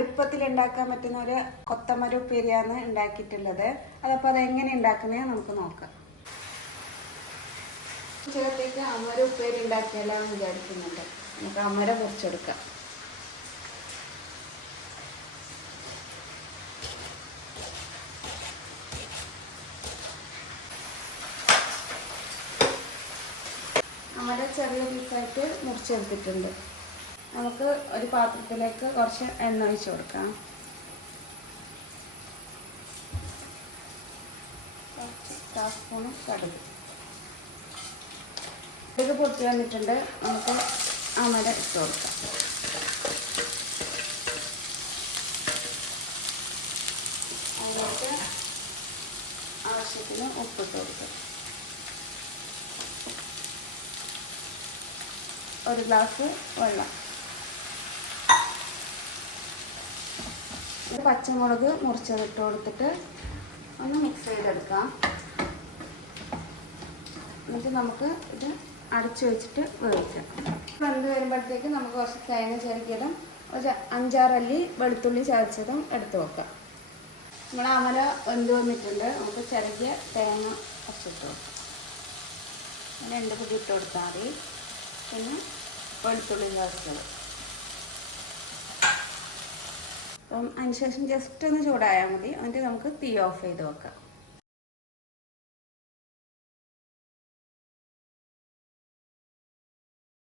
എളുപ്പത്തിൽ ഉണ്ടാക്കാൻ പറ്റുന്ന ഒരു കൊത്തമര ഉപ്പേരിയാണ് ഉണ്ടാക്കിയിട്ടുള്ളത്. അതപ്പോൾ അതെങ്ങനെ ഉണ്ടാക്കുന്നത് നമുക്ക് നോക്കാം. ഉച്ചക്കത്തേക്ക് അമര ഉപ്പേരി ഉണ്ടാക്കിയാലോ എന്ന് വിചാരിക്കുന്നുണ്ട്. നമുക്ക് അമര മുറിച്ചെടുക്കാം. അമര ചെറിയ പീസായിട്ട് മുറിച്ചെടുത്തിട്ടുണ്ട്. നമുക്ക് ഒരു പാത്രത്തിലേക്ക് കുറച്ച് എണ്ണ ഒഴിച്ച് കൊടുക്കാം. കുറച്ച് 1/2 സ്പൂൺ കടുക്. കടുക് പൊട്ടി വന്നിട്ടുണ്ട്. നമുക്ക് അമര ഇട്ട് കൊടുക്കാം. അതിലേക്ക് ആവശ്യത്തിന് ഉപ്പിട്ട് കൊടുക്കാം. 1 ഗ്ലാസ് വെള്ളം. പച്ചമുളക് മുറിച്ചതിട്ട് കൊടുത്തിട്ട് ഒന്ന് മിക്സ് ചെയ്തെടുക്കാം. എന്നിട്ട് നമുക്ക് ഇത് അടച്ചു വെച്ചിട്ട് വേവിക്കാം. വെന്ത് വരുമ്പോഴത്തേക്ക് നമുക്ക് കുറച്ച് തേങ്ങ ചെറുക്കിയതും ഒരു 5-6 അല്ലി വെളുത്തുള്ളി ചതച്ചതും എടുത്ത് വെക്കാം. നമ്മൾ അമര വെന്ത് വന്നിട്ടുണ്ട്. നമുക്ക് ചെറുകിയ തേങ്ങ കുറച്ചിട്ട് കൊടുക്കാം. 2 പൊടി ഇട്ട് കൊടുത്താൽ മതി. പിന്നെ വെളുത്തുള്ളി ചതച്ചത്. അപ്പം അതിന് ശേഷം ജസ്റ്റ് ഒന്ന് ചൂടായാൽ മതി. എന്നിട്ട് നമുക്ക് തീ ഓഫ് ചെയ്ത് വെക്കാം.